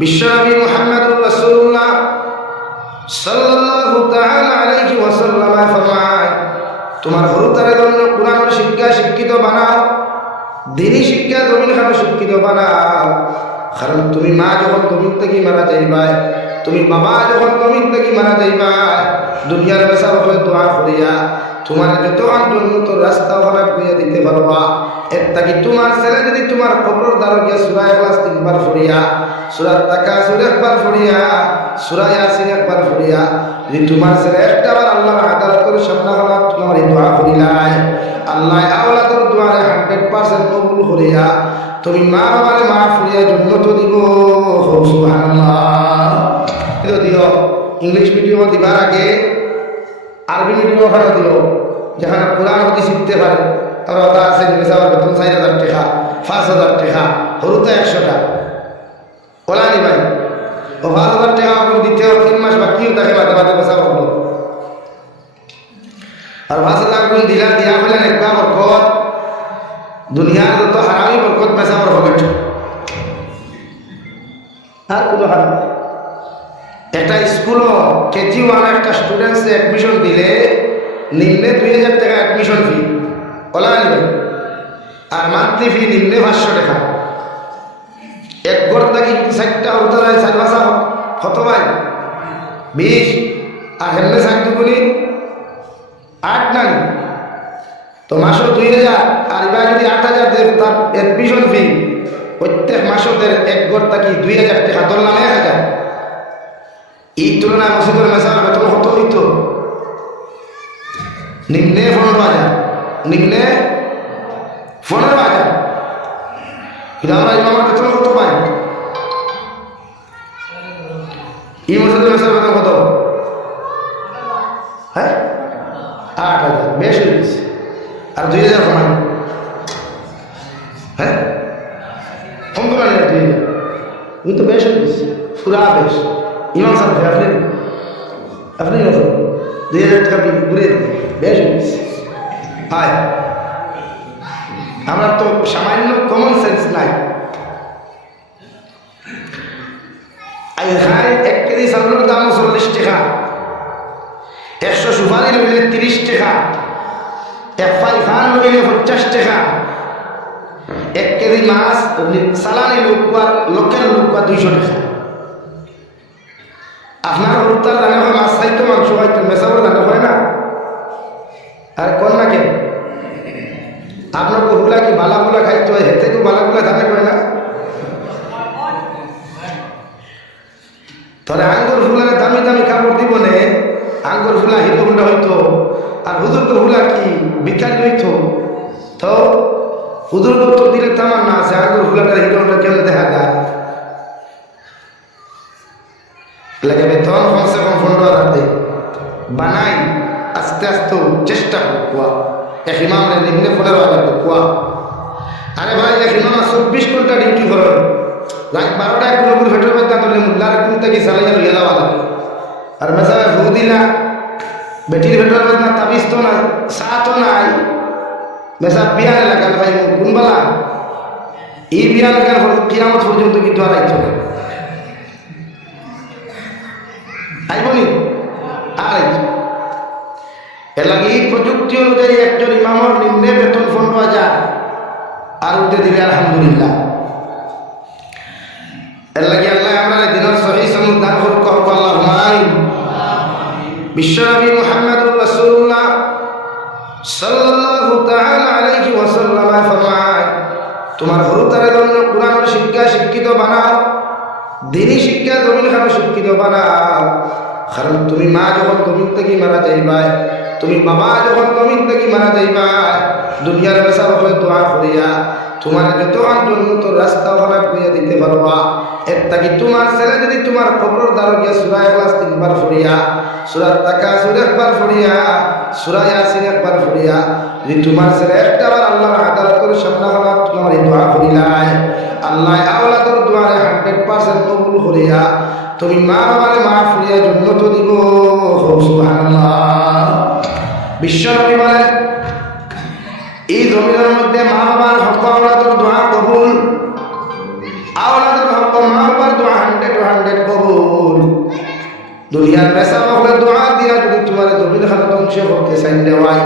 বিশ্বনবী মুহাম্মদুর রাসূলুল্লাহ সাল্লাল্লাহু তাআলা আলাইহি ওয়াসাল্লাম ফরমায়, তোমার হরুতারে জন্য কোরআনের শিক্ষা শিক্ষিত বানাও, দ্বীনি শিক্ষা জমিন খানো শিক্ষিত বানাও। কারণ তুমি মা যখন জমিন থেকে মারা যাইবাই, তুমি বাবা যখন জমিন থেকে মারা যাইবাই, দুনিয়ার বেসা বলে দোয়া করিয়া তোমার যত জন্য তো রাস্তা ওখানে কইয়া দিতে পারবা। এর তাকি তোমার ছেলে যদি তোমার কবর দ্বারা গিয়া সূরা ইখলাস 3 বার পড়িয়া, সূরা তাকাসুর 1 বার পড়িয়া, সূরা ইয়াসিন 1 বার পড়িয়া, যদি তোমার ছেলে একটা বার আল্লাহর আদালতের সামনে হলা তোমার এই দোয়া করিলাই, আল্লাহ আওলাদের দোয়ারে 100% কবুল করিয়া তুমি মা বাবারে মাফ করিয়া জান্নাত দিব। সুবহানাল্লাহ। এটা দিও ইংলিশ মিডিয়ামে দিবার আগে আরবি মিডিয়ামে ওখানে দিও, যেখানে কোরআন হাদিস শিখতে পারে। তারা ওটা আছে মেসাবার বেতন 4,000 টাকা, 5,000 টাকা, হরুতা 100 টাকা। ওলা নি ভাই, ও 5,000 টাকা আপনি দিতে 3 মাস বাকিও থাকে মাঝে মাঝে মেসাব হলো। আর 5,000 আপনি দিয়া ফেলেন একটা বরকত, দুনিয়ার যত হারামি বরকত মেসাবার হবে আর কোনো হারাম। একটা স্কুলও কেজি 1 একটা স্টুডেন্টসে অ্যাডমিশন দিলে নিম্নে 2,000 টাকা অ্যাডমিশন ফি ওলা নেবেন, আর মান্থলি ফি নিম্নে 500 টাকা। এক ঘর থেকে 60টা উত্তর হয় 4 ভাষা কত ভাই 20, আর হেমনে 60 দুগুনি 8 নাই তো মাসও 2,000, আর এবার যদি 8,000 দেয় তার অ্যাডমিশন ফি প্রত্যেক মাসের এক ঘর থেকে 2,000 টাকা, ধরলাম 1,000। এই তুলনায় মসজিদের মেসার বেতন কত হইত? নিম্নে 15,000, নিম্নে 15,000। কিন্তু আমরা ইমামের বেতন কত পাই? এই মসজিদের মেসার বেতন কত? হ্যাঁ 8,000, বেশ হয়ে গেছে। আর 2,000 কমাই, হ্যাঁ 15,000 2,000 কিন্তু বেশ হয়ে গেছে, পুরা বেশ। ইমাম সাহেব আপনি 2,000 টাকা ঘুরে বেশ হয়। আমার তো সামান্য কমন সেন্স নাই। 1 কেজি চাউলের দাম 40 টাকা, 100 সুপারি লইলে 30 টাকা, 1 পাই ফান লইলে 50 টাকা, 1 কেজি মাছ সালানি লোকের লোকা 200 টাকা। আপনার হরুতার রান্না হয় মাছ খাইতো, মাংস খাইতো, মেসাবর রান্না হয় না। আর কোন না কেন আপনার বহুলা কি বালাগুলা খাইতো, হেতে কেউ বালাগুলা ধানে করে না। তাহলে আঙ্গুর ফুলার দামি দামি কাপড় দিব নে, আঙ্গুর ফুলা হিরো হুন্ডা হইতো, আর হুজুর ফুলা কি বিকাশ হইতো। তো হুজুর তো দিলে তামার না আছে, আঙ্গুর ফুলাটা হিরো হুন্ডা কেমন দেখা যায়। লাগে বেতন কমসে কম 15,000 দেয় বানাই, আস্তে আস্তে চেষ্টা কুয়া এক ইমামরে নিম্নে 15,000 কুয়া। আরে ভাই এক ইমাম 24 ঘন্টা ডিউটি করেন, রাত 12টায় কোনো কোনো ফেটের মধ্যে তুলে মুল্লার কোন থেকে চালাইয়া লইয়া যাওয়া লাগে। আর মেসাবে ভু দিলা বেটির ফেটের মধ্যে তাবিজ তো না, চা তো নাই, মেসা বিয়ানে লাগাল ভাই কোনবেলা এই বিয়ান লাগার কিয়ামত পর্যন্ত কিন্তু আর আইতো না, আইবনি আর এর লাগে এই প্রযুক্তি অনুযায়ী একজন ইমামর নিম্নে বেতন 15,000, আর উঠে দিলে আলহামদুলিল্লাহ। এর লাগে আল্লাহ আমরা দিনের সহি সমুদ দান করুক, আল্লাহুম্মা আমিন। বিশ্বনবী মুহাম্মদুর রাসূলুল্লাহ সাল্লাল্লাহু তাআলা আলাইহি ওয়াসাল্লাম ফরমায়, তোমার হরুতারে জন্য কোরআনের শিক্ষা শিক্ষিত বানাও, দ্বীনি শিক্ষা জমিন খানো শিক্ষিত বানাও। কারণ তুমি মা যখন জমিন থেকে মারা যাইবাই, তুমি বাবা যখন জমিন থেকে মারা যাইবাই, দুনিয়ার বেসা বলে দোয়া করিয়া তোমার যত জন্য তো রাস্তা ওখানে কইয়া দিতে পারবা। এর তাকি তোমার ছেলে যদি তোমার কবর দ্বারা গিয়া সূরা ইখলাস 3 বার পড়িয়া, সূরা তাকাসুর 1 বার পড়িয়া, সূরা ইয়াসিন 1 বার পড়িয়া, যদি তোমার ছেলে একটা বার আল্লাহর আদালতের সামনে হলা তোমার এই দোয়া করিলাই, আল্লাহ আওলাদের দোয়ারে 100% কবুল করিয়া তুমি মা বাবারে মাফ করিয়া জান্নাত দিব। সুবহানাল্লাহ। বিশ্বনবী বলেন, এই জমিনের মধ্যে মা বাবার হক আওলাদের দোয়া কবুল, আওলাদের হক মা বাবার দোয়া 100 করতে চাই দেওয়াই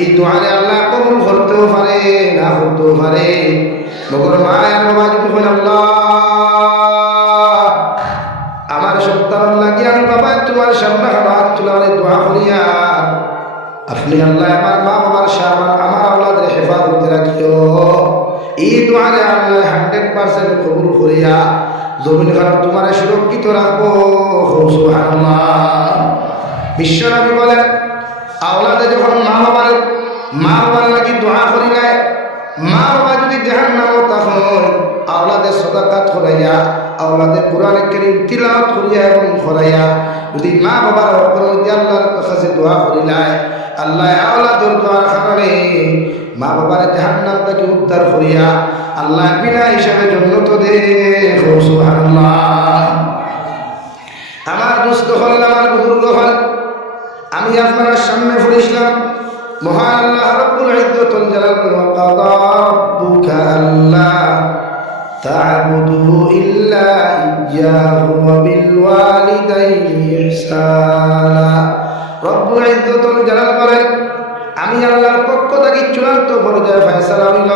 এই দোয়ারে আল্লাহ কবুল করতেও পারে না করতেও পারে। মগর মা আর বাবা যদি বলেন আল্লাহ আমার সন্তান লাগে আমি বাবা তোমার সামনে হাত তুলে দোয়া করিয়া আপনি আল্লাহ আমার মা বাবার আমার আওলাদের হেফাজতে রাখিও। এই দোয়ারে আল্লাহ 100% কবুল করিয়া জমিন খারাপ তোমার সুরক্ষিত রাখবো। সুবহানাল্লাহ। বিশ্বনবী বলেন আওলাদে যখন মা বাবার লাগি দোয়া করি নাই, মা বাবা যদি জাহান্নামে তখন আওলাদে সাদাকাত করাইয়া আওলাদে কোরআনে কারীম তিলাওয়াত করিয়া এবং করাইয়া যদি মা বাবার উপর আল্লাহর কাছে দোয়া করি নাই, আল্লাহ আওলাদের দোয়ার কারণে মা বাবার জাহান্নাম থেকে উদ্ধার করিয়া আল্লাহ বিনা হিসাবে জান্নাত দে। সুবহানাল্লাহ। আমার দুস্থ হল আমার বুজুর্গ হল আমি আপনার সামনে পড়েছিলাম মহান আল্লাহ রাব্বুল ইজ্জতুল জালাল ওয়া কাদা রাব্বুকা আল্লা তা'বুদু ইল্লা ইয়্যাহু ওয়া বিল ওয়ালিদাইনি ইহসানা। রব্বুল ইজ্জতুল জালাল বলেন আমি আল্লাহর পক্ষ থেকে চূড়ান্ত পর্যায়ে ফয়সালা হইল,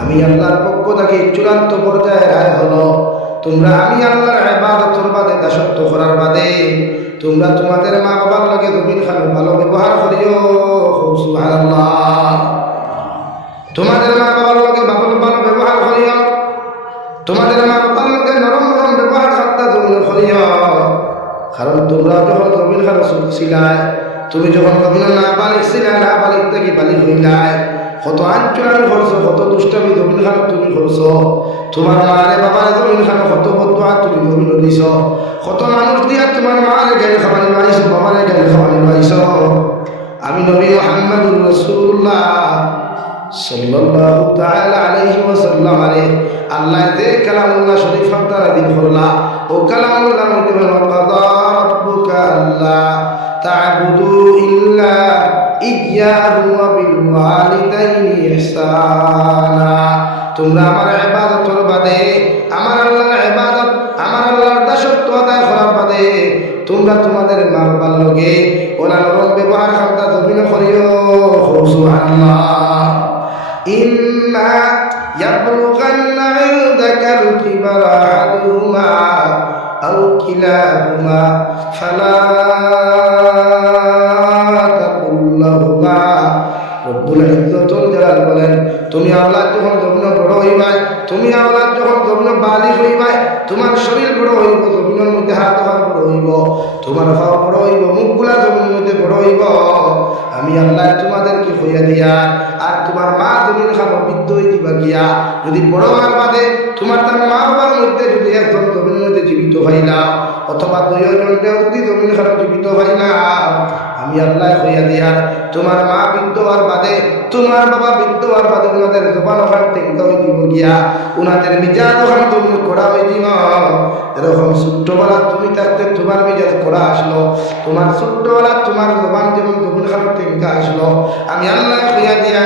আমি আল্লাহর পক্ষ থেকে চূড়ান্ত পর্যায়ে রায় হলো তোমরা আমি আল্লাহর ইবাদতের বাদে দাসত্ব করার বাদে তোমরা তোমাদের মা বাবার লগে জমিন খানে ভালো ব্যবহার করিও। সুবহানাল্লাহ। তোমাদের মা বাবার লগে ভালো ব্যবহার করিও, তোমাদের মা বাবার লগে নরম ব্যবহার করতে জমিন করিও। কারণ তোমরা যখন জমিন খানে ছিলাই, তুমি যখন জমিন না বালিক ছিলা, না বালিক থেকে বালিক হইলাই, কত আঞ্চল করছো, কত দুষ্টামি জমিন খানে তুমি করছো। তোমার মারে বাবারে জমিন খানে কত বদুয়া তুমি জমিন দিছ, কত মানুষ দিয়া তোমার মারে গায়ে খাবানি লাইছো, বাবারে গায়ে খাবানি লাইছো। আমি নবী মুহাম্মদুর রাসূলুল্লাহ সাল্লাল্লাহু তাআলা আলাইহি ওয়াসাল্লাম আল্লাহ যে কালামুল্লাহ শরীফ দ্বারা দিন করলা ও কালামুল্লাহ মধ্যে ওয়াকাদা রাব্বুকা আল্লা তা'বুদু ইল্লা ইয়্যাহু ওয়া বিল ওয়ালিদাইনি ইহসানা। তোমরা আমার ইবাদতের বাদে আমার আল্লাহর ইবাদত আমার আল্লাহর দাসত্ব আদায় করার বাদে তোমরা তোমাদের মা বাবার লগে ওলা নরম ব্যবহার করতে জমিন করিও। সুবহানাল্লাহ। ইম্মা ইয়াবলুগান্না ইনদাকাল কিবারা আহাদুহুমা আও কিলাহুমা ফালা তাকুল লাহুমা। রব্বুল ইজ্জতুল জালাল বলেন তুমি আওলাদ যখন জমিন বড় হইবাই, তুমি আওলাদ যখন জমিন বালিগ হইবাই, তোমার শরীর বড় হইব, জমিনের মধ্যে হাত বড় হইব, তোমার পা বড় হইব, মুখগুলা জমিনের মধ্যে বড় হইব, আমি আল্লাহ তোমাদেরকে হইয়া দিয়া আর তোমার মা জমিন খাবো বৃদ্ধ হয়ে দিবা গিয়া যদি বড় হওয়ার বাদে তোমার তার মা বাবার মধ্যে যদি একজন জমিনের মধ্যে জীবিত হইলাম অথবা দুইজনটাও যদি জমিন খাবো জীবিত হইলাম, আমি আল্লাহ হইয়া দিয়া তোমার মা বৃদ্ধ হওয়ার বাদে তোমার বাবা বৃদ্ধ হওয়ার বাদে ওনাদের জবান ওখান টেঙ্কা হয়ে দিব গিয়া ওনাদের মিজাজ ওখান তুমি কড়া হয়ে দিব। এরকম ছোট্টবেলা তুমি থাকতে তোমার মিজাজ কড়া আসলো, তোমার ছোট্টবেলা তোমার জবান যেমন জমিন খানো টেঙ্কা আসলো, আমি আল্লাহ হইয়া দিয়া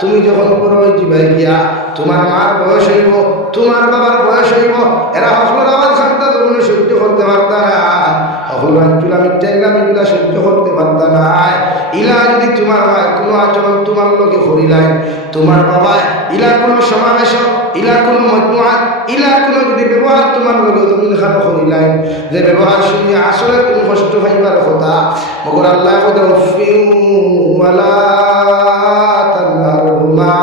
তুমি যখন বড় হয়ে দিবাই গিয়া তোমার মার বয়স হইব, তোমার বাবার বয়স হইব, এরা হকলোর আওয়াজ খান্তা জমিনে সহ্য করতে পারতা না, হকলোর চুলামি টেঙ্গামিগুলা সহ্য করতে পারতা না। ইলা যদি তোমার হয় কোনো আচরণ তোমার লোকে করিলাই, তোমার বাবা ইলা কোনো সমাবেশ ইলা কোনো মজমুআ ইলা কোনো যদি ব্যবহার তোমার লোকে জমিন খানো করিলাই, যে ব্যবহার শুনিয়ে আসলে তুমি কষ্ট পাইবার কথা, মগর আল্লাহ কথা উফিউ ওয়ালা তানহারহুমা।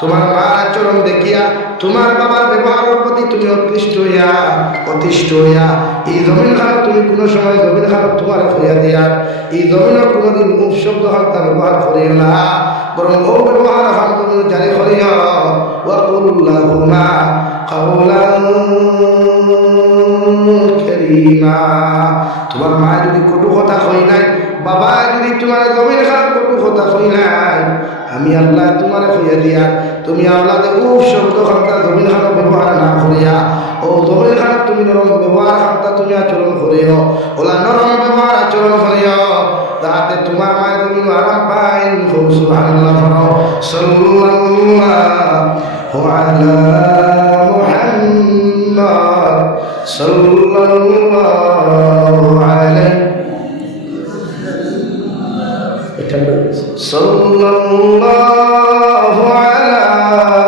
তোমার মার আচরণ দেখিয়া তোমার বাবার ব্যবহারের প্রতি তুমি অতিষ্ঠ হইয়া এই জমিন খানো তুমি কোনো সময় জমিন খানো তোমার হইয়া দিয়া এই জমিন কোনোদিন মুখ শব্দ হত্যা ব্যবহার করিও না, বরং ও ব্যবহার হাম তুমি জারি করিও। ওয়াকুল লাহুমা কাওলান কারীমা। তোমার মা যদি কটু কথা কই নাই, বাবা যদি তোমার জমিন খানো কটু কথা কই নাই, আমি আল্লাহ তোমার হইয়া দিয়া তুমি আওলাদে খুব শব্দ খান্তা জমিন খানো ব্যবহার না করিয়া ও জমিন খানো তুমি নরম ব্যবহার খান্তা তুমি আচরণ করিও, ওলা নরম ব্যবহার আচরণ করিও, তাতে তোমার মায়ের জমিন আরাম পাই। সুবহানাল্লাহ। সাল্লাল্লাহু আলা মুহাম্মদ সাল্লাল্লাহু আলাইহি সাল্লাল্লাহু আলা